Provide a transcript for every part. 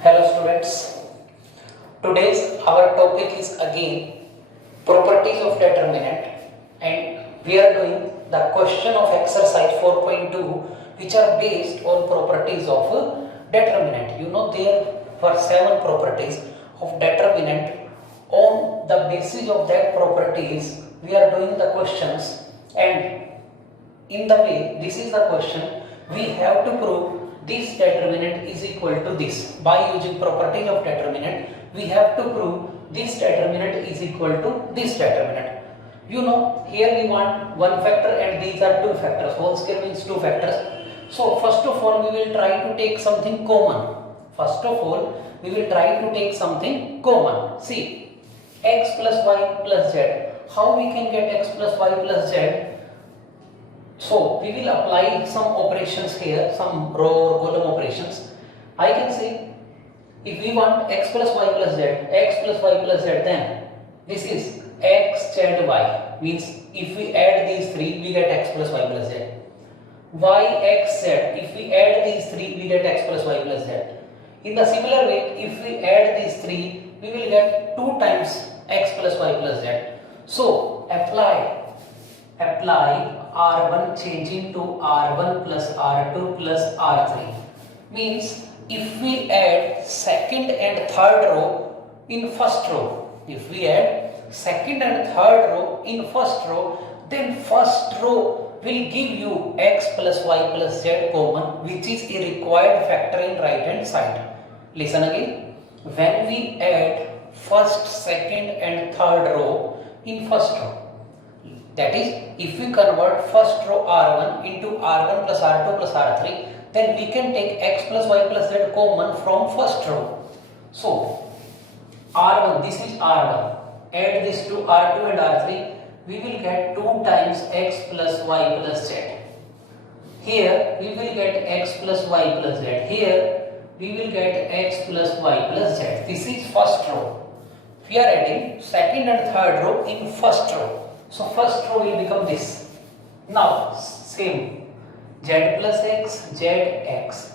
Hello students, today's our topic is again properties of determinant, and we are doing the question of exercise 4.2 which are based on properties of determinant. You know there were 7 properties of determinant. On the basis of that properties we are doing the questions, and in the way this is the question, we have to prove this determinant is equal to this. By using properties of determinant, we have to prove this determinant is equal to this determinant. You know, here we want one factor and these are two factors. Whole square means two factors. So first of all, we will try to take something common. First of all, we will try to take something common. See, x plus y plus z. How we can get x plus y plus z? So we will apply some operations here, some row or column operations. I can say if we want x plus y plus z, then this is x z y, means if we add these three we get x plus y plus z. Y x z, if we add these three we get x plus y plus z. In the similar way, if we add these three we will get 2 times x plus y plus z. So apply R1 changing to R1 plus R2 plus R3, means if we add second and third row in first row, if we add second and third row in first row, then first row will give you x plus y plus z common, which is a required factor in right hand side. Listen again, when we add first, second and third row in first row, that is, if we convert first row R1 into R1 plus R2 plus R3, then we can take x plus y plus z common from first row. So, R1, this is R1, add this to R2 and R3, we will get 2 times x plus y plus z. Here, we will get x plus y plus z. Here, we will get x plus y plus z. This is first row. We are adding second and third row in first row. So first row will become this. Now same, z plus x, z x,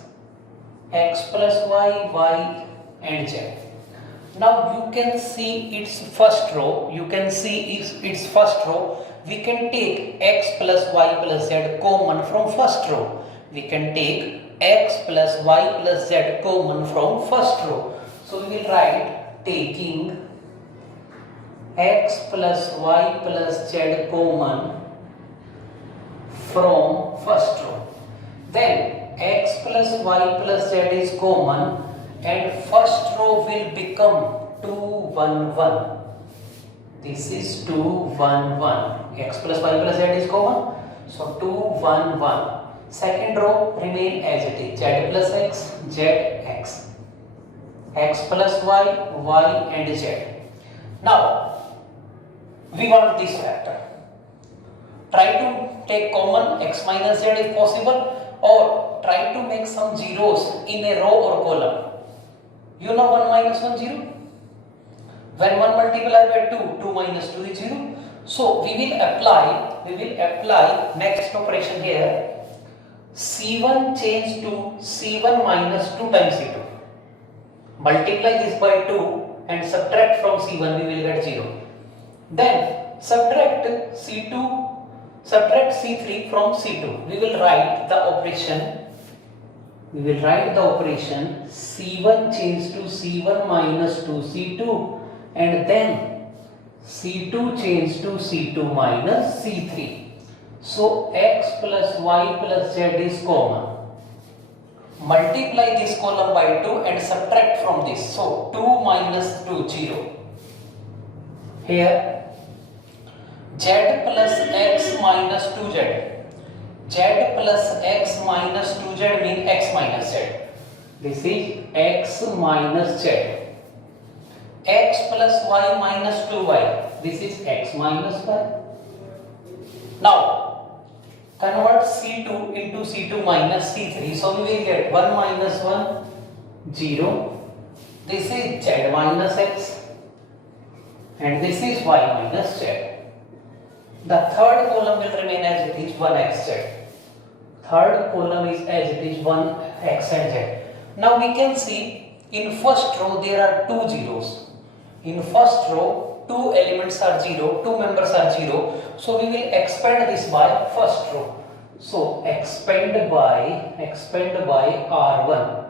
x plus y, y and z. Now you can see its first row, its first row, we can take x plus y plus z common from first row. We can take x plus y plus z common from first row. So we will write taking x plus y plus z common from first row. Then x plus y plus z is common and first row will become 2 1 1. This is 2 1 1. X plus y plus z is common, so 2 1 1. Second row remain as it is, z plus x, z x, x plus y, y and z. Now we want this factor. Try to take common x minus z if possible, or try to make some zeros in a row or column. You know 1 minus 1 0? When 1 multiplied by 2, 2 minus 2 is 0. So we will apply next operation here. C1 change to C1 minus 2 times C2. Multiply this by 2 and subtract from C1, we will get 0. Then subtract C3 from C2. We will write the operation. C1 change to C1 minus 2 C2, and then C2 change to C2 minus C3. So x plus y plus z is common. Multiply this column by 2 and subtract from this. So 2 minus 2 0. Here z plus x minus 2z. Z plus x minus 2z means x minus z. This is x minus z. X plus y minus 2y. This is x minus y. Now convert C2 into C2 minus C3. So we will get 1 minus 1 0. This is z minus x. And this is y minus z. The third column will remain as it is 1xz. Third column is as it is 1x and z. Now we can see In first row there are two zeros. In first row, two elements are 0, two members are 0. So we will expand this by first row. So expand by R1.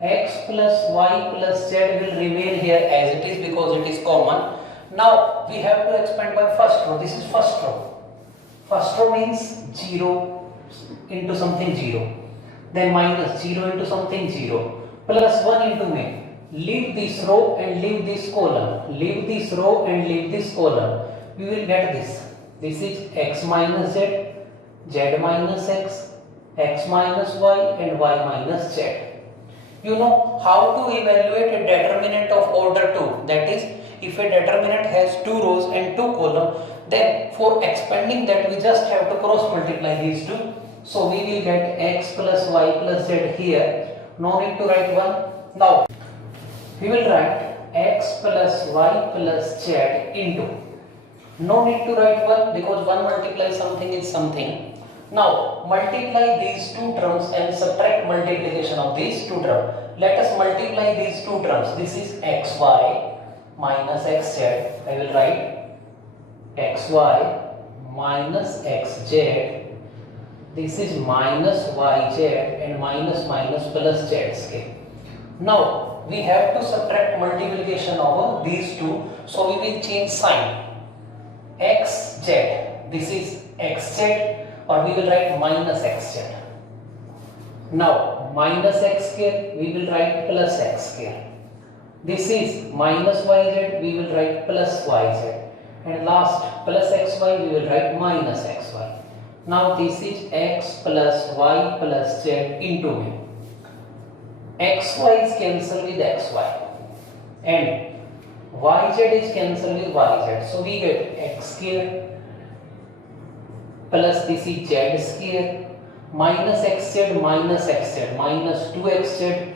X plus Y plus Z will remain here as it is because it is common. Now we have to expand by first row. This is first row. First row means 0 into something 0. Then minus 0 into something 0. Plus 1 into me. Leave this row and leave this column. Leave this row and leave this column. We will get this. This is x minus z, z minus x minus y, and y minus z. You know how to evaluate a determinant of order 2. That is, if a determinant has 2 rows and 2 columns, then for expanding that we just have to cross multiply these two. So we will get x plus y plus z here. No need to write 1. Now we will write x plus y plus z into. No need to write 1 because 1 multiply something is something. Now multiply these two terms and subtract multiplication of these two terms. Let us multiply these two terms. This is xy minus xz. I will write xy minus xz. This is minus yz and minus plus z scale. Now we have to subtract multiplication of these two, so we will change sign. Xz, this is xz, or we will write minus xz. Now minus x square, we will write plus x square. This is minus yz, we will write plus yz. And last plus xy, we will write minus xy. Now this is x plus y plus z into me. xy is cancelled with xy and yz is cancelled with yz. So we get x square plus this is z square minus xz minus 2xz.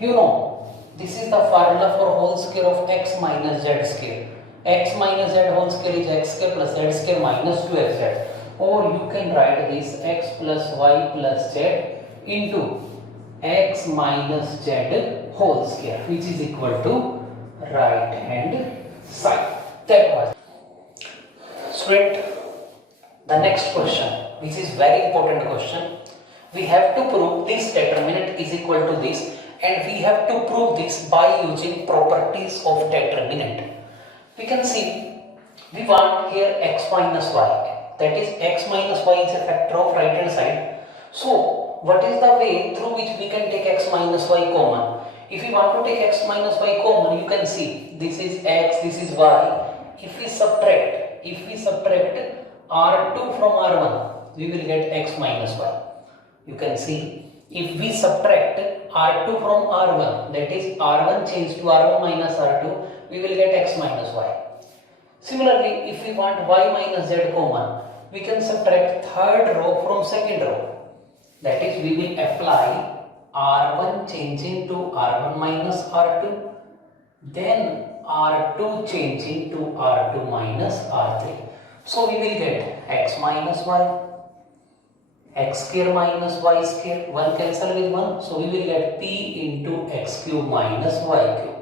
You know, this is the formula for whole square of x minus z square. X minus z whole square is x square plus z square minus 2xz. Or you can write this x plus y plus z into x minus z whole square, which is equal to right hand side. That was. Student, the next question, which is very important question. We have to prove this determinant is equal to this, and we have to prove this by using properties of determinant. We can see we want here x minus y. That is, x minus y is a factor of right hand side. So what is the way through which we can take x minus y common? If we want to take x minus y common, you can see this is x, this is y. If we subtract r2 from r1, we will get x minus y. You can see if we subtract r2 from r1, that is r1 changed to r1 minus r2, we will get x minus y. Similarly, if we want y minus z common, we can subtract third row from second row. That is, we will apply r1 changing to r1 minus r2, then r2 changing to r2 minus r3. So we will get x minus y, x square minus y square, 1 cancel with 1, so we will get p into x cube minus y cube.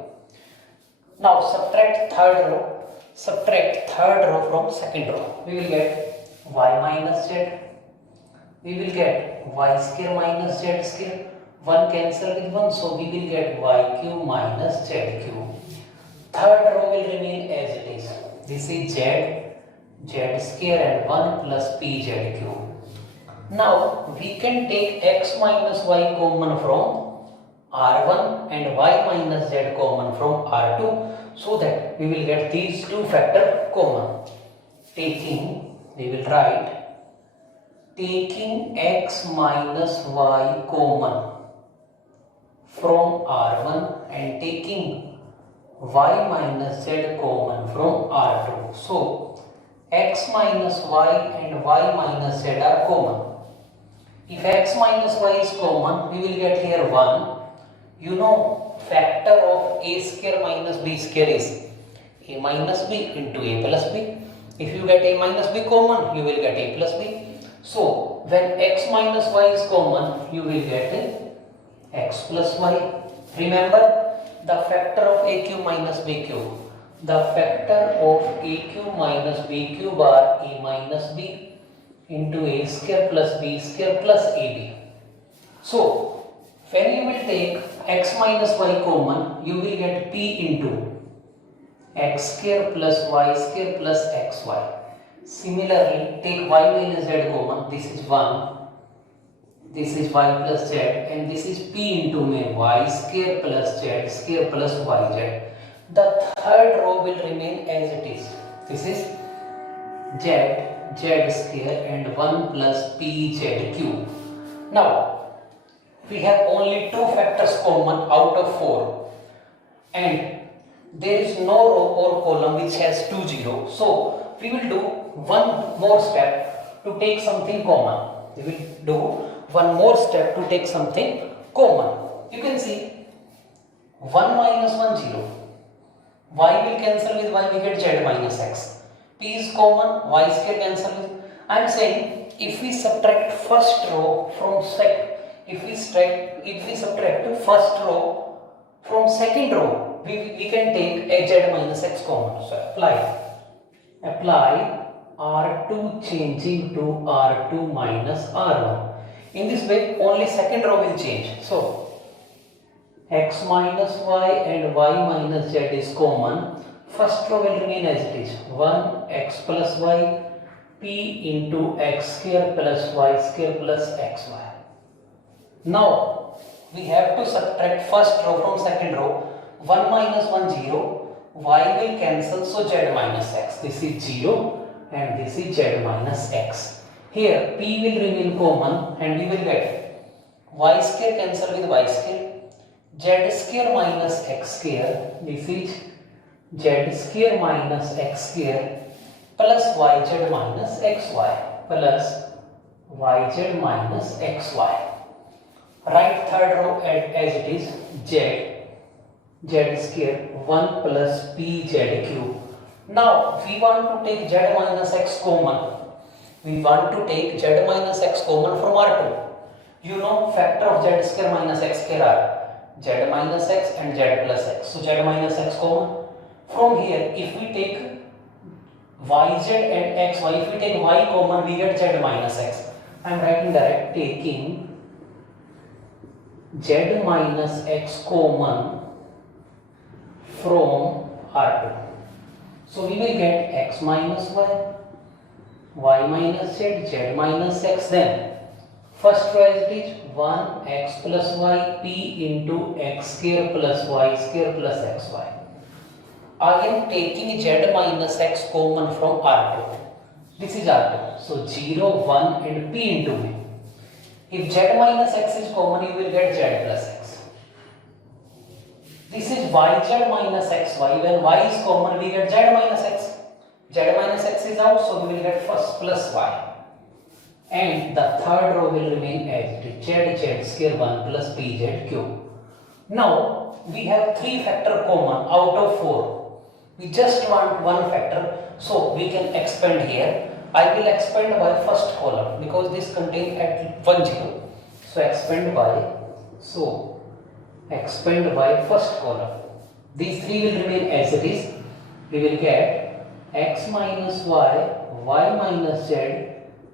Now subtract third row from second row. We will get y minus z, we will get y square minus z square, 1 cancel with 1, so we will get y cube minus z cube. Third row will remain as it is. This is z square and 1 plus pz cube. Now we can take x minus y common from r1 and y minus z common from r2, so that we will get these two factors common. We will write taking x minus y common from r1 and taking y minus z common from r2. So x minus y and y minus z are common. If x minus y is common, we will get here 1. You know, factor of a square minus b square is a minus b into a plus b. If you get a minus b common, you will get a plus b. So when x minus y is common, you will get x plus y. Remember, the factor of a cube minus b cube. The factor of a cube minus b cube are a minus b into a square plus b square plus ab. So when you will take x minus y common, you will get p into x square plus y square plus xy. Similarly, take y minus z common, this is 1. This is y plus z and this is p into y square plus z square plus yz. The third row will remain as it is. This is z square and 1 plus pz cube. Now, we have only two factors common out of 4 and there is no row or column which has 2 0. So, we will do one more step to take something common. We will do one more step to take something common. You can see 1 minus 1 0. Y will cancel with y, we get z minus x. P is common, y square cancel with. I am saying if we subtract first row from if we subtract first row from second row, we can take a z minus x common. So apply R2 changing to R2 minus R1. In this way, only second row will change. So x minus y and y minus z is common. First row will remain as it is. 1 x plus y p into x square plus y square plus xy. Now we have to subtract first row from second row. 1 minus 1 0. Y will cancel, so z minus x. This is 0 and this is z minus x. Here p will remain common and we will get y square cancel with y square. Z square minus x square, this is z square minus x square plus yz minus xy plus yz minus xy. Write third row as it is z square 1 plus pz cube. Now we want to take z minus x common. We want to take z minus x common from R2. You know factor of z square minus x square are z minus x and z plus x. So z minus x common. From here, if we take yz and xy, if we take y common, we get z minus x. I am writing direct taking z minus x common from R2. So we will get x minus y minus z, z minus x. Then first row as it is 1 x plus y p into x square plus y square plus xy. I am taking z minus x common from R2. This is R2. So 0, 1 and p into me. If z minus x is common, you will get z plus x. This is yz minus xy. When y is common, we get z minus x. Z minus x is out, so we will get first plus y. And the third row will remain as it is z square 1 plus pz cube. Now we have 3 factor common out of 4. We just want one factor, so we can expand here. I will expand by first column because this contains at 1 0. So expand by first column. These 3 will remain as it is. We will get x minus y, y minus z,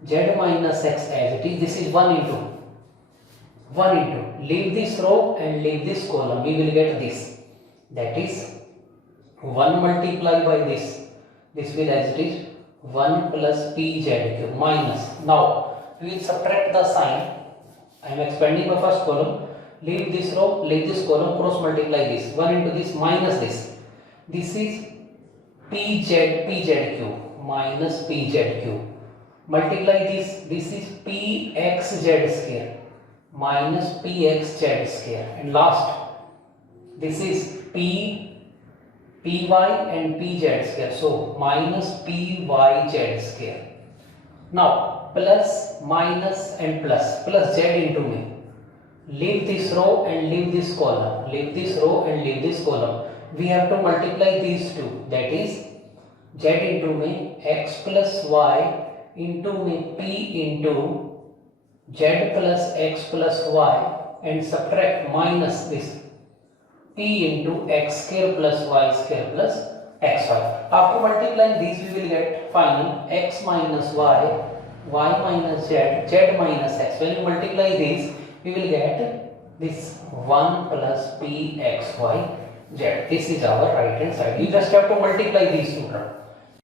z minus x as it is. This is 1 into. Leave this row and leave this column. We will get this. That is 1 multiplied by this. This will as it is 1 plus pz cube minus. Now we will subtract the sign. I am expanding my first column. Leave this row, leave this column, cross multiply this. 1 into this minus this. This is pz cube minus pz cube. Multiply this. This is pxz square minus pxz square. And last, this is py and pz square. So minus pyz square. Now plus, minus and plus. Plus z into me. Leave this row and leave this column. Leave this row and leave this column. We have to multiply these two. That is z into me x plus y into me p into z plus x plus y and subtract minus this p into x square plus y square plus xy. After multiplying these, we will get final x minus y, y minus z, z minus x. When we multiply these, we will get this 1 plus p xy z. This is our right hand side. You just have to multiply these two terms.